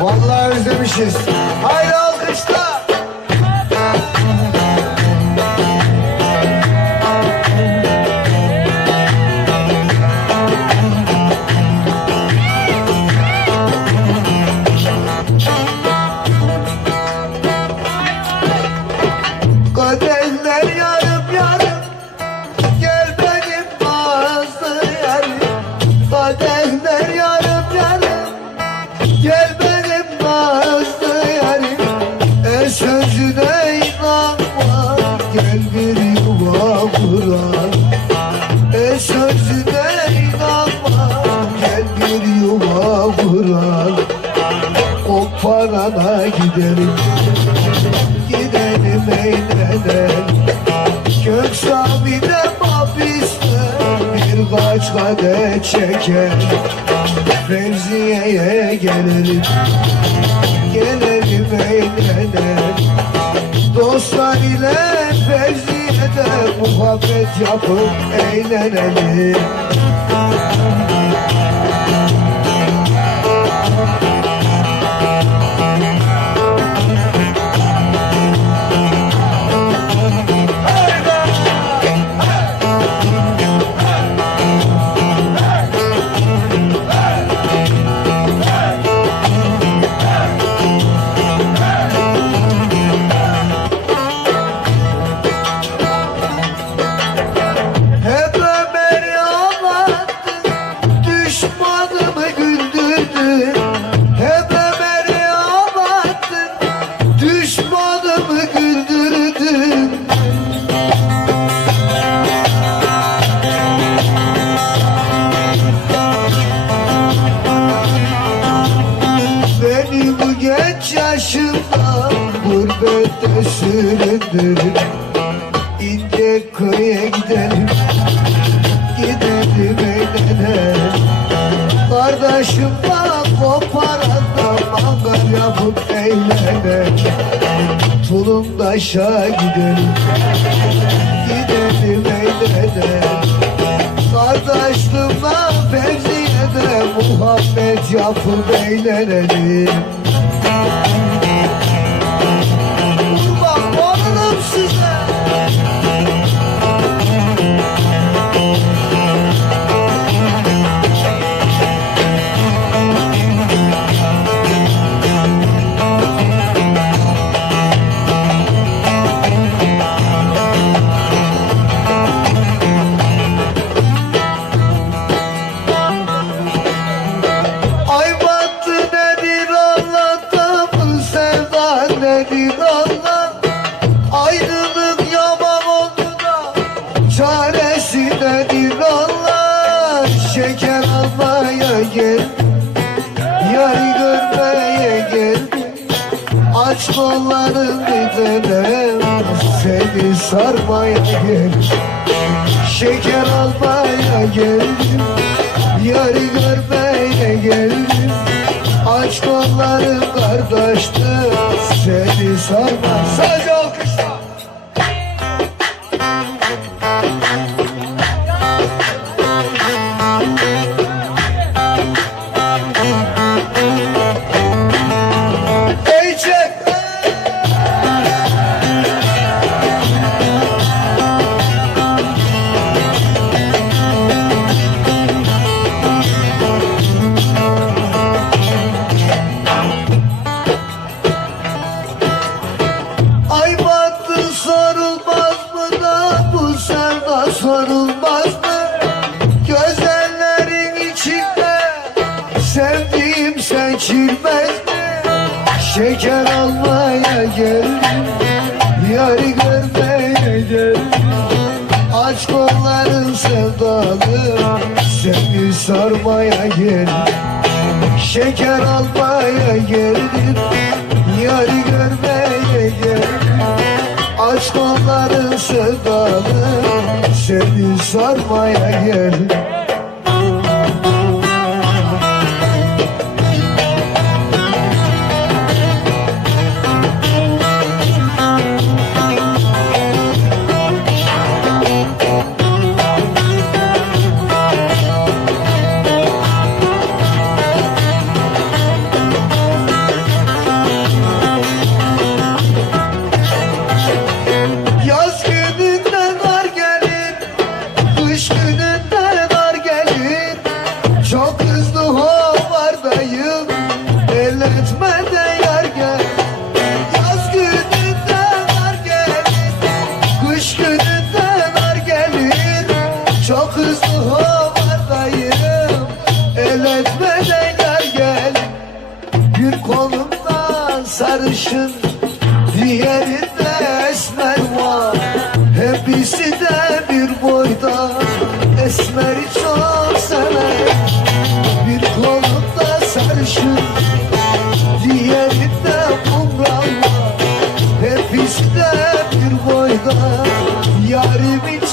Vallahi özlemişiz. Koparana gidelim Gidelim eğlenelim Köksavi'de hapiste Birkaç kadeh çeker. Fevziye'ye gelelim. Gelelim eğlenelim Dostlar ile Fevziye'de Muhabbet yapıp eğlenelim Süründürün İnce köye gidelim. Gidelim eğlenelim Kardeşim bak koparanda Mangal yapıp eğlenelim Tulumdaş'a gidelim. Gidelim eğlenelim Kardeşliğimle Fevziye'de Muhabbet yapıp eğlenelim denem Seni sarmaya gel. Şeker almaya geldim Yarı görmeye geldim Aç kollarım kardeştim Seni sarmaz Şeker almaya geldim, yarı görmeye geldim. Aç kolların sevdalı, seni sarmaya geldim. Şeker almaya geldim Yarı görmeye geldim Aç kolların sevdalı Seni sarmaya geldim Ellerinde esmer var Hepsi de bir boyda. Esmeri çok Bir kolunda sarışın. Diğerinde kumral var Hepsi bir boyda. Yarimin